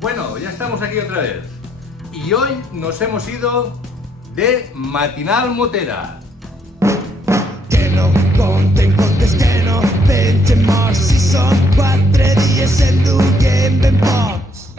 Bueno, ya estamos aquí otra vez. Y hoy nos hemos ido de matinal motera. Que no contes que no pensemos si són 4 dies en duguem ben pocs.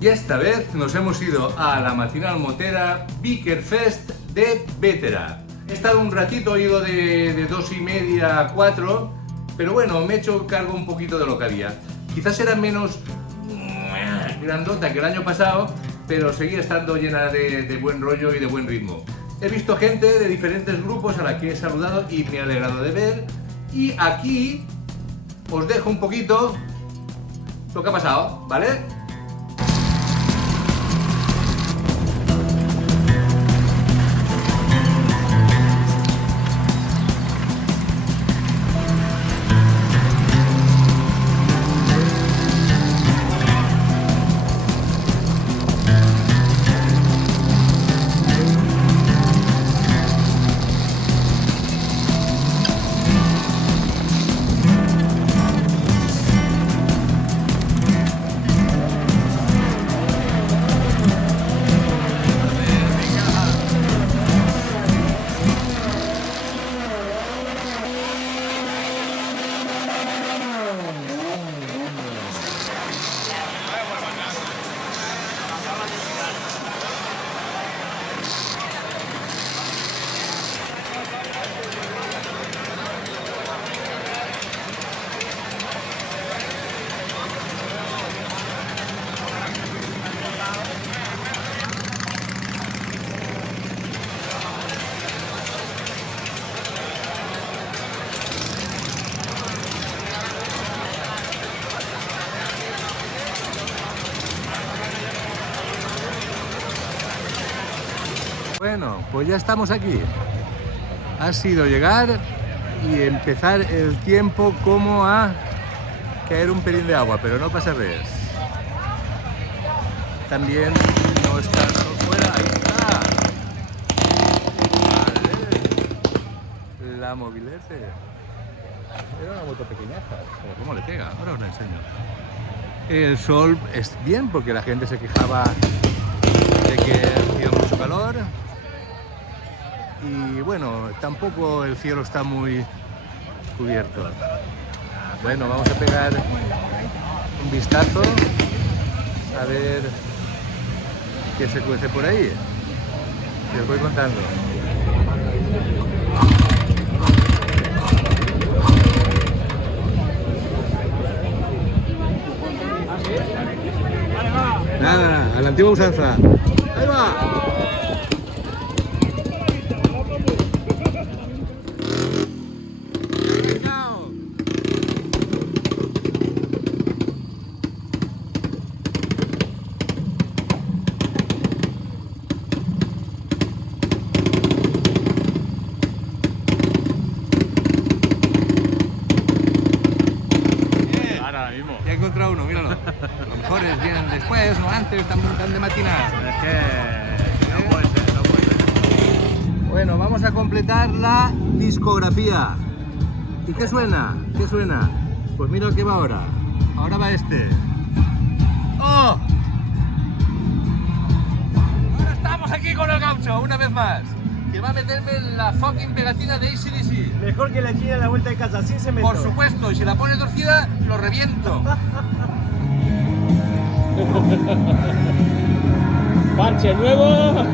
Y esta vez nos hemos ido a la matinal motera Vikerfest de Bétera. He estado un ratito, he ido de 2:30 a 4, pero bueno, me he hecho cargo un poquito de lo que había. Quizás era menos grandota que el año pasado, pero seguía estando llena de buen rollo y de buen ritmo. He visto gente de diferentes grupos a la que he saludado y me ha alegrado de ver. Y aquí os dejo un poquito lo que ha pasado, ¿vale? Bueno, pues ya estamos aquí. Ha sido llegar y empezar el tiempo como a caer un pelín de agua, pero no pasa res. También no está todo fuera, ahí está. Vale. La mobilete. Era una moto pequeñaza. ¿Cómo le pega? Ahora os la enseño. El sol es bien porque la gente se quejaba de que hacía mucho calor. Y bueno, tampoco el cielo está muy cubierto. Bueno, vamos a pegar un vistazo a ver qué se cuece por ahí. Y os voy contando. Nada, a la antigua usanza. ¡Ahí va! Ya he encontrado uno, míralo. A lo mejor es bien después, no antes, están de matinal. Es que no puede ser, no puede ser. Bueno, vamos a completar la discografía. ¿Y qué suena? ¿Qué suena? Pues mira el que va ahora. Ahora va este. ¡Oh! Ahora estamos aquí con el gaucho, una vez más. Que va a meterme en la fucking pegatina de AC/DC. Mejor que la china a la vuelta de casa, sin cemento. Por supuesto, y si la pone torcida, lo reviento. Parche nuevo.